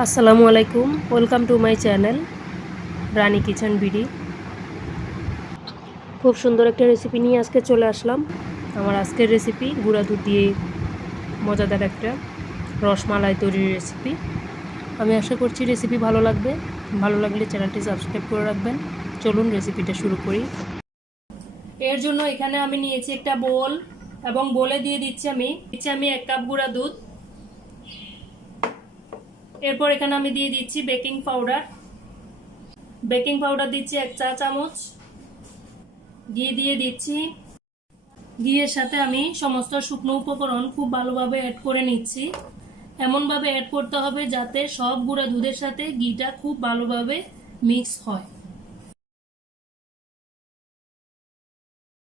আসসালামু আলাইকুম, welcome to my channel Rani kitchen BD. খুব সুন্দর একটা রেসিপি নিয়ে আজকে চলে আসলাম। আমার আজকের রেসিপি গুঁড়া দুধ দিয়ে মজাদার একটা রসমালাই তৈরির রেসিপি। আমি আশা করছি রেসিপি ভালো লাগবে। ভালো লাগলে চ্যানেলটি সাবস্ক্রাইব করে রাখবেন। চলুন রেসিপিটা শুরু করি। এর জন্য এখানে আমি নিয়েছি একটা বোল এবং বোলে দিয়ে দিচ্ছি আমি 1 কাপ গুঁড়া দুধ। এরপর এখানে আমি দিয়ে দিচ্ছি বেকিং পাউডার দিচ্ছি 1 চা চামচ। ঘি দিয়ে দিচ্ছি। ঘিয়ের সাথে আমি সমস্ত শুকনো উপকরণ খুব ভালোভাবে অ্যাড করে নিচ্ছি। এমনভাবে অ্যাড করতে হবে যাতে সব গুঁড়া দুধের সাথে ঘিটা খুব ভালোভাবে মিক্স হয়।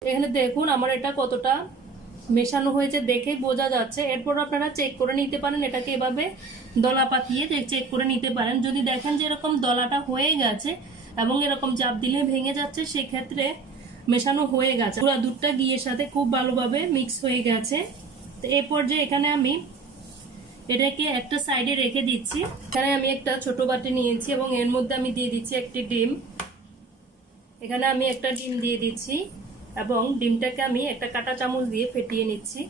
এখানে দেখুন আমার এটা কতটা মেশানো হয়েছে দেখে বোঝা যাচ্ছে। এরপর আপনারা চেক করে নিতে পারেন, এটাকে এভাবে দলা পাকিয়ে চেক করে নিতে পারেন। যদি দেখেন যে এরকম দলাটা হয়ে গেছে এবং এরকম চাপ দিলে ভেঙে যাচ্ছে, সেক্ষেত্রে মেশানো হয়ে গেছে, পুরো দুধটা ঘিয়ের সাথে খুব ভালোভাবে মিক্স হয়ে গেছে। তো এই পর্যায়ে এখানে আমি এটাকে একটা সাইডে রেখে দিচ্ছি। এখানে আমি একটা ছোট বাটি নিয়েছি এবং এর মধ্যে আমি দিয়ে দিচ্ছি একটি ডিম। এখানে আমি একটা ডিম দিয়ে দিচ্ছি এবং ডিমটাকে আমি একটা কাঁটা চামচ দিয়ে ফেটিয়ে নিচ্ছি।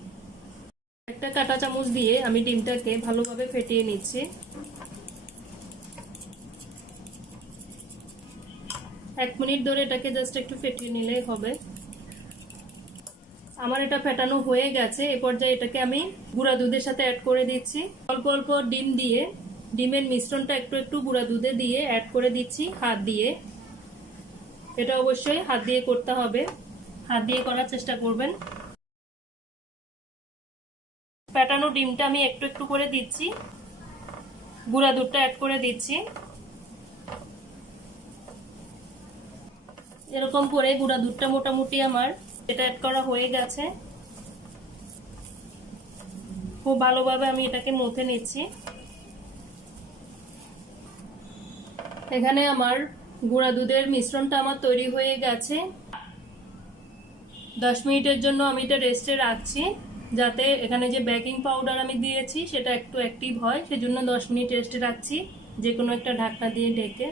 একটা কাঁটা চামচ দিয়ে আমি ডিমটাকে ভালোভাবে ফেটিয়ে নিচ্ছি। 1 মিনিট ধরে এটাকে জাস্ট একটু ফেটিয়ে নিলেই হবে। আমার এটা ফেটানো হয়ে গেছে। এ পর্যায়ে এটাকে আমি গুঁড়া দুধের সাথে অ্যাড করে দিচ্ছি। অল্প অল্প ডিম দিয়ে ডিমের মিশ্রণটা একটু একটু গুঁড়া দুধে দিয়ে অ্যাড করে দিচ্ছি হাত দিয়ে। এটা অবশ্যই হাত দিয়ে করতে হবে, হাত দিয়ে করার চেষ্টা করবেন। ফেটানো ডিমটা আমি একটু একটু করে দিচ্ছি, গুঁড়া দুধটা অ্যাড করে দিচ্ছি। এরকম করে গুঁড়া দুধটা মোটামুটি আমার এটা অ্যাড করা হয়ে গেছে। খুব ভালোভাবে আমি এটাকে মথে নিচ্ছি। এখানে আমার গুঁড়া দুধের মিশ্রণটা আমার তৈরি হয়ে গেছে। 10 মিনিটের জন্য আমি এটা রেস্টে রাখছি, যাতে এখানে যে বেকিং পাউডার আমি দিয়েছি সেটা একটু অ্যাক্টিভ হয়, সেজন্য 10 মিনিট রেস্টে রাখছি যে কোনো একটা ঢাকনা দিয়ে ঢেকে।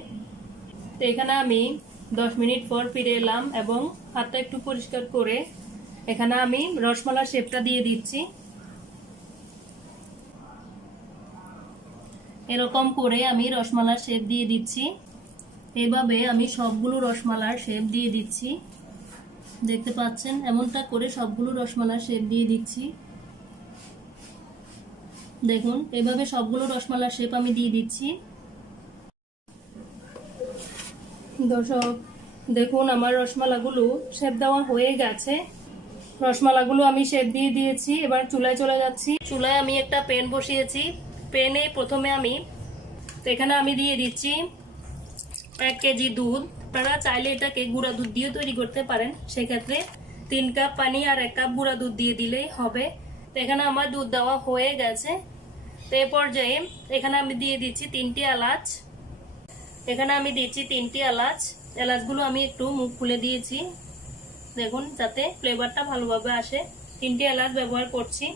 তো এখানে আমি 10 মিনিট পর ফিরে এলাম এবং হাতটা একটু পরিষ্কার করে এখানে আমি রসমালার শেপটা দিয়ে দিচ্ছি। এরকম করে আমি রসমালার শেপ দিয়ে দিচ্ছি। এভাবে আমি সবগুলো রসমালার শেপ দিয়ে দিচ্ছি। দেখতে পাচ্ছেন, এমনটা করে সবগুলো রসমালার শেপ দিয়ে দিচ্ছি। দেখুন, এভাবে সবগুলো রসমালার শেপ আমি দিয়ে দিচ্ছি। দর্শক দেখুন, আমার রসমালাগুলো শেপ দেওয়া হয়ে গেছে। রসমালাগুলো আমি শেপ দিয়ে দিয়েছি। এবার চুলায় চলে যাচ্ছি। চুলায় আমি একটা প্যান বসিয়েছি। প্যানে প্রথমে আমি এখানে আমি দিয়ে দিচ্ছি 1 কেজি দুধ। আপনারা চাইলে এটাকে গুঁড়া দুধ দিয়ে তৈরি করতে পারেন, সেক্ষেত্রে 3 কাপ পানি আর 1 কাপ গুঁড়া দুধ দিয়ে দিলেই হবে। তো এখানে আমার দুধ দেওয়া হয়ে গেছে। তো এই পর্যায়ে এখানে আমি দিয়ে দিচ্ছি 3টি এলাচ। এখানে আমি দিচ্ছি 3টি এলাচ। এলাচগুলো আমি একটু মুখ খুলে দিয়েছি, দেখুন, যাতে ফ্লেভারটা ভালোভাবে আসে। 3টি এলাচ ব্যবহার করছি।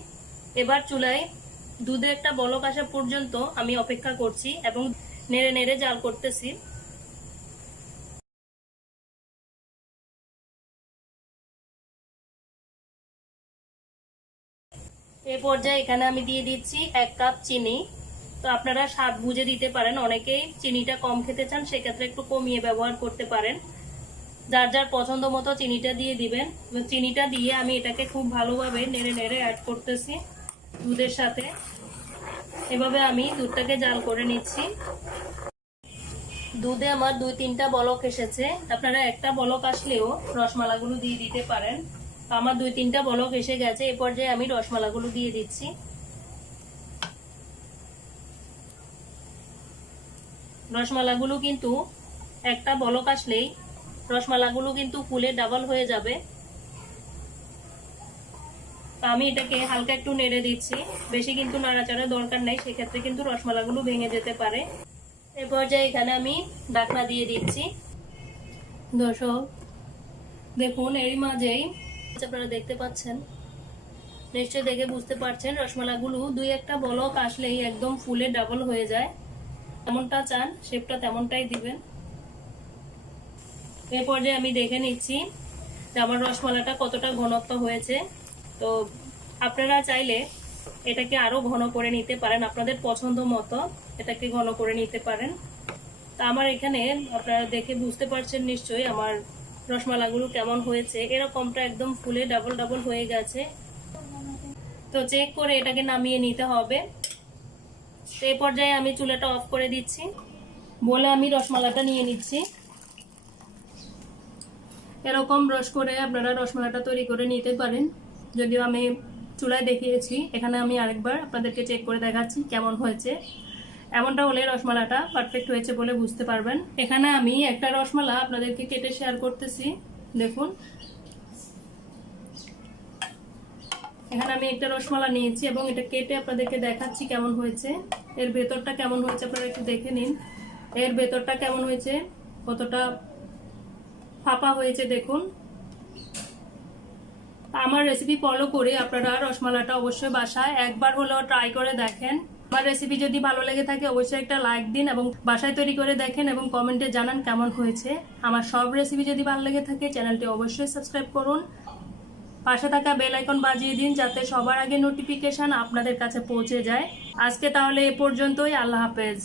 এবার চুলায় দুধে একটা বলক আসা পর্যন্ত আমি অপেক্ষা করছি এবং নেড়ে নেড়ে জাল করতেছি। এই পর্যায়ে এখানে আমি দিয়ে দিচ্ছি 1 কাপ চিনি। তো আপনারা স্বাদ বুঝে দিতে পারেন, অনেকেই চিনিটা কম খেতে চান, সেক্ষেত্রে একটু কমিয়ে ব্যবহার করতে পারেন। যার যার পছন্দ মতো চিনিটা দিয়ে দিবেন। চিনিটা দিয়ে আমি এটাকে খুব ভালোভাবে নেড়ে নেড়ে অ্যাড করতেছি দুধের সাথে। এভাবে আমি দুধটাকে জাল করে নিচ্ছি। দুধে আমার 2-3টা বলক এসেছে। আপনারা একটা বলক আসলেও রসমালাগুলো দিয়ে দিতে পারেন। আমার 2-3টা বলক এসে গেছে। এই পর্যায়ে আমি রসমালাগুলো দিয়ে দিচ্ছি। রসমালাগুলো কিন্তু একটা বলক আসলেই রসমালাগুলো কিন্তু ফুলে ডাবল হয়ে যাবে। আমি এটাকে হালকা একটু নেড়ে দিচ্ছি, বেশি কিন্তু নাড়াচাড়া দরকার নাই, সেক্ষেত্রে কিন্তু রসমালাগুলো ভেঙে যেতে পারে। এই পর্যায়ে এখানে আমি ঢাকনা দিয়ে দিচ্ছি। দর্শক দেখুন, এরই মাঝেই আপনারা দেখতে পাচ্ছেন, নিশ্চয়ই দেখে বুঝতে পারছেন, রসমালাগুলো 2-1টা বলক আসলেই একদম ফুলে ডাবল হয়ে যায়। যেমনটা চান শেপটা তেমনটাই দিবেন। এই পর্যায়ে আমি দেখে নিচ্ছি যে আমার রসমালাইটা কতটা ঘনত্ব হয়েছে। তো আপনারা চাইলে এটাকে আরো ঘন করে নিতে পারেন, আপনাদের পছন্দ মতো এটাকে ঘন করে নিতে পারেন। তা আমার এখানে আপনারা দেখে বুঝতে পারছেন নিশ্চয়ই আমার রসমালাইগুলো কেমন হয়েছে। এরকমটা একদম ফুলে ডাবল ডাবল হয়ে গেছে। তো চেক করে এটাকে নামিয়ে নিতে হবে। তো এই পর্যায়ে আমি চুলাটা অফ করে দিচ্ছি, বলে আমি রসমালাইটা নিয়ে নিচ্ছি। এরকম ব্রাশ করে আপনারা রসমালাইটা তৈরি করে নিতে পারেন। যদিও আমি চুলায় দেখিয়েছি, এখানে আমি আরেকবার আপনাদেরকে চেক করে দেখাচ্ছি কেমন হয়েছে। এমনটা হলে রসমালাইটা পারফেক্ট হয়েছে বলে বুঝতে পারবেন। এখানে আমি একটা রসমালাই আপনাদেরকে কেটে শেয়ার করতেছি। দেখুন, এখানে আমি একটা রসমালাই নিয়েছি এবং এটা কেটে আপনাদেরকে দেখাচ্ছি কেমন হয়েছে। এর ভেতরটা কেমন হয়েছে আপনারা একটু দেখে নিন। এর ভেতরটা কেমন হয়েছে, কতটা ফাঁপা হয়েছে দেখুন। আমার রেসিপি ফলো করে আপনারা রসমালাইটা অবশ্যই বাসায় একবার হলেও ট্রাই করে দেখেন। আমার রেসিপি যদি ভালো লেগে থাকে অবশ্যই একটা লাইক দিন এবং বাসায় তৈরি করে দেখেন এবং কমেন্টে জানান কেমন হয়েছে। আমার সব রেসিপি যদি ভালো লেগে থাকে চ্যানেলটি অবশ্যই সাবস্ক্রাইব করুন, পাশে থাকা বেল আইকন বাজিয়ে দিন যাতে সবার আগে নোটিফিকেশন আপনাদের কাছে পৌঁছে যায়। আজকে তাহলে এ পর্যন্তই। আল্লাহ হাফেজ।